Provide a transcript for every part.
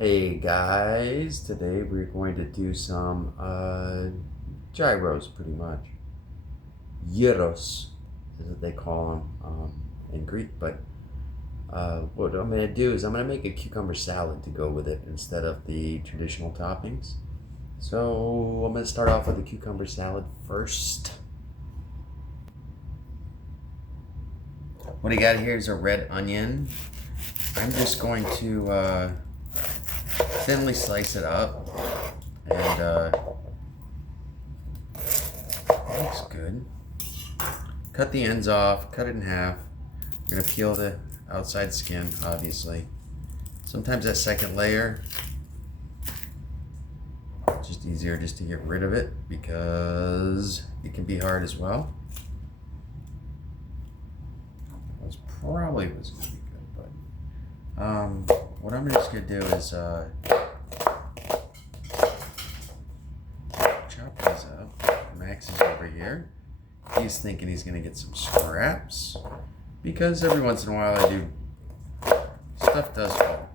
Hey guys, today we're going to do some gyros pretty much. Gyros is what they call them in Greek, but what I'm going to do is I'm going to make a cucumber salad to go with it instead of the traditional toppings. So I'm going to start off with the cucumber salad first. What I got here is a red onion. I'm just going to thinly slice it up, and looks good. Cut the ends off, cut it in half. I'm gonna peel the outside skin, obviously. Sometimes that second layer, just easier just to get rid of it because it can be hard as well. That probably was gonna be good, but what I'm just gonna do is chop these up. Max is over here. He's thinking he's gonna get some scraps because every once in a while I do. Stuff does fall.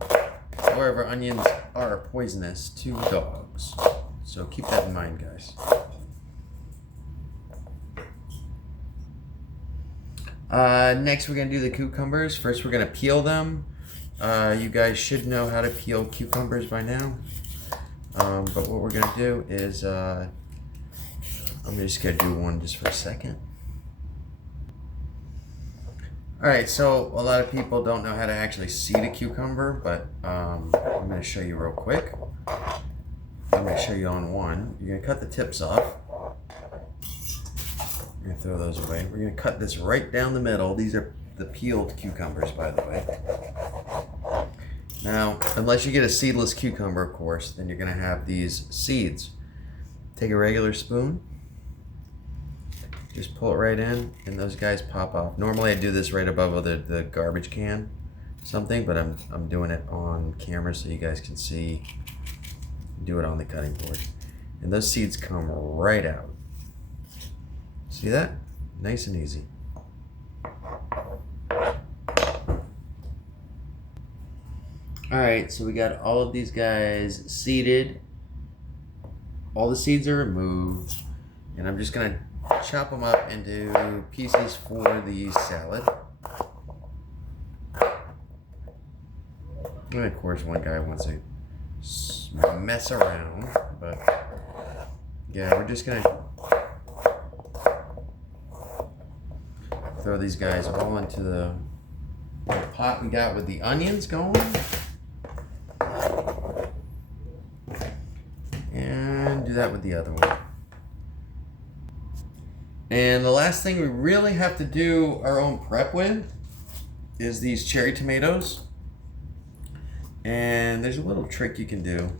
However, onions are poisonous to dogs, so keep that in mind, guys. Next, we're gonna do the cucumbers. First, we're gonna peel them. You guys should know how to peel cucumbers by now. But what we're gonna do is I'm just gonna do one just for a second. Alright, so a lot of people don't know how to actually seed a cucumber, but I'm gonna show you real quick. I'm gonna show you on one. You're gonna cut the tips off. We're gonna throw those away. We're gonna cut this right down the middle. These are the peeled cucumbers, by the way. Now, unless you get a seedless cucumber, of course, then you're gonna have these seeds. Take a regular spoon, just pull it right in, and those guys pop off. Normally I do this right above the garbage can, something, but I'm doing it on camera so you guys can see. Do it on the cutting board, and those seeds come right out. See that? Nice and easy. Alright, so we got all of these guys seeded. All the seeds are removed, and I'm just gonna chop them up into pieces for the salad. And of course one guy wants to mess around, but yeah, we're just gonna throw these guys all into the pot we got with the onions going. And do that with the other one. And the last thing we really have to do our own prep with is these cherry tomatoes. And there's a little trick you can do.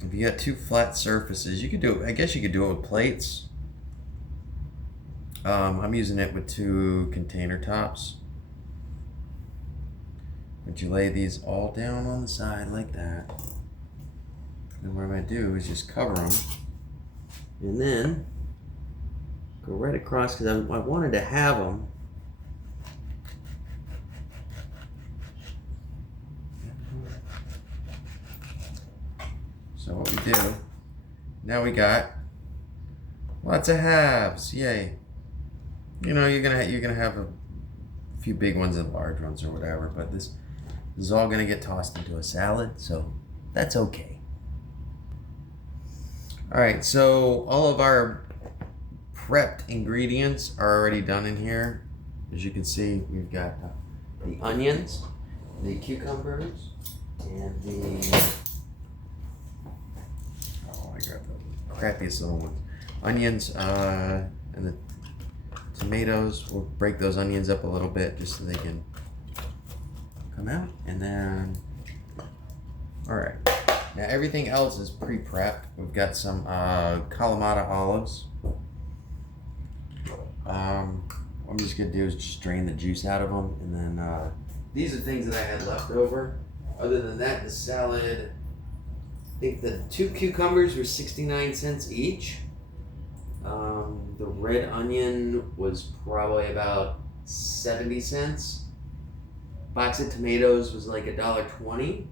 If you got two flat surfaces, you could do it, I guess you could do it with plates. I'm using it with two container tops. But you lay these all down on the side like that. And what I'm going to do is just cover them. And then go right across, because I wanted to have them. So what we do, now we got lots of halves, yay. You know, you're gonna have a few big ones and large ones or whatever, but this is all gonna get tossed into a salad, so that's okay. Alright, so all of our prepped ingredients are already done in here. As you can see, we've got the onions, the cucumbers, and the I got the crappiest little ones. Onions and the tomatoes. We'll break those onions up a little bit just so they can come out. And then, all right. Now everything else is pre-prepped. We've got some Kalamata olives. What I'm just gonna do is just drain the juice out of them, and then these are things that I had left over. Other than that, the salad, I think the two cucumbers were 69 cents each. The red onion was probably about 70 cents. Box of tomatoes was like $1.20.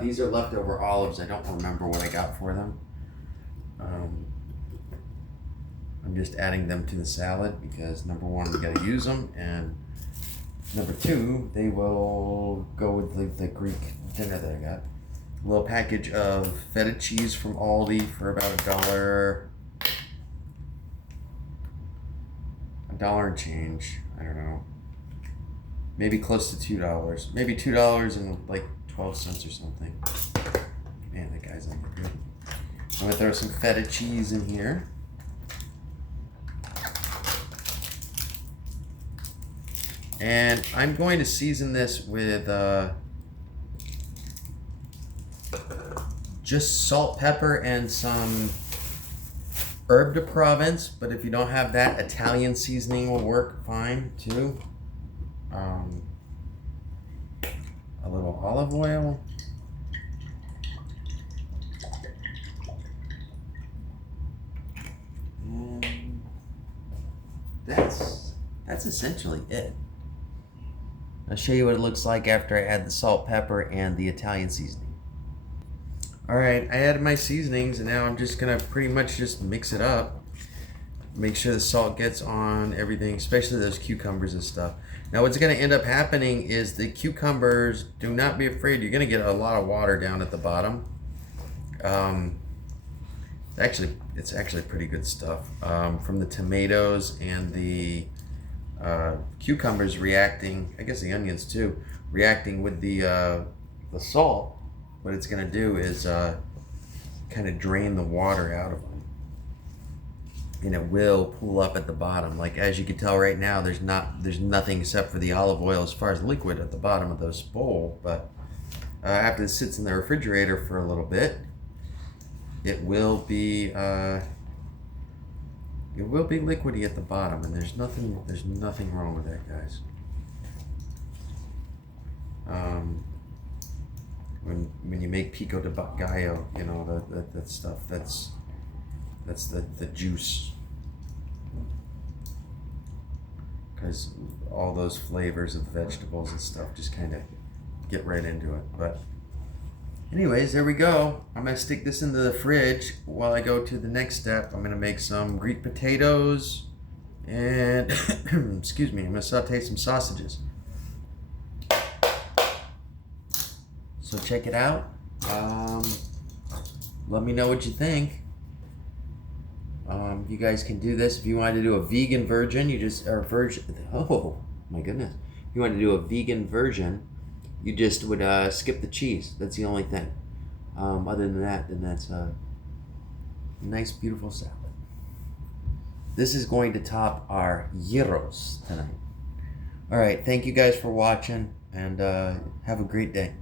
These are leftover olives. I don't remember what I got for them. I'm just adding them to the salad because number one, we gotta use them, and number two, they will go with the Greek dinner that I got. A little package of feta cheese from Aldi for about $1, $1 and change. I don't know. Maybe close to $2. Maybe $2 and like 12 cents or something. Man, that guy's like good. I'm gonna throw some feta cheese in here. And I'm going to season this with just salt, pepper, and some herb de Provence. But if you don't have that, Italian seasoning will work fine too. A little olive oil. And that's essentially it. I'll show you what it looks like after I add the salt, pepper, and the Italian seasoning. Alright, I added my seasonings, and now I'm just gonna pretty much just mix it up. Make sure the salt gets on everything, especially those cucumbers and stuff. Now what's gonna end up happening is the cucumbers, do not be afraid, you're gonna get a lot of water down at the bottom. It's actually pretty good stuff. From the tomatoes and the cucumbers reacting, I guess the onions too, reacting with the salt. What it's gonna do is kind of drain the water out of them, and it will pool up at the bottom. Like as you can tell right now, there's nothing except for the olive oil as far as liquid at the bottom of this bowl. But after it sits in the refrigerator for a little bit, it will be liquidy at the bottom, and there's nothing wrong with that, guys. When you make pico de gallo, you know that stuff. That's the juice, because all those flavors of the vegetables and stuff just kind of get right into it. But anyways, there we go. I'm gonna stick this into the fridge while I go to the next step. I'm gonna make some Greek potatoes and excuse me, I'm gonna saute some sausages. So check it out. Let me know what you think. You guys can do this if you wanted to do a vegan version. Oh my goodness! If you wanted to do a vegan version, you just would skip the cheese. That's the only thing. Other than that, then that's a nice, beautiful salad. This is going to top our gyros tonight. All right, thank you guys for watching, and have a great day.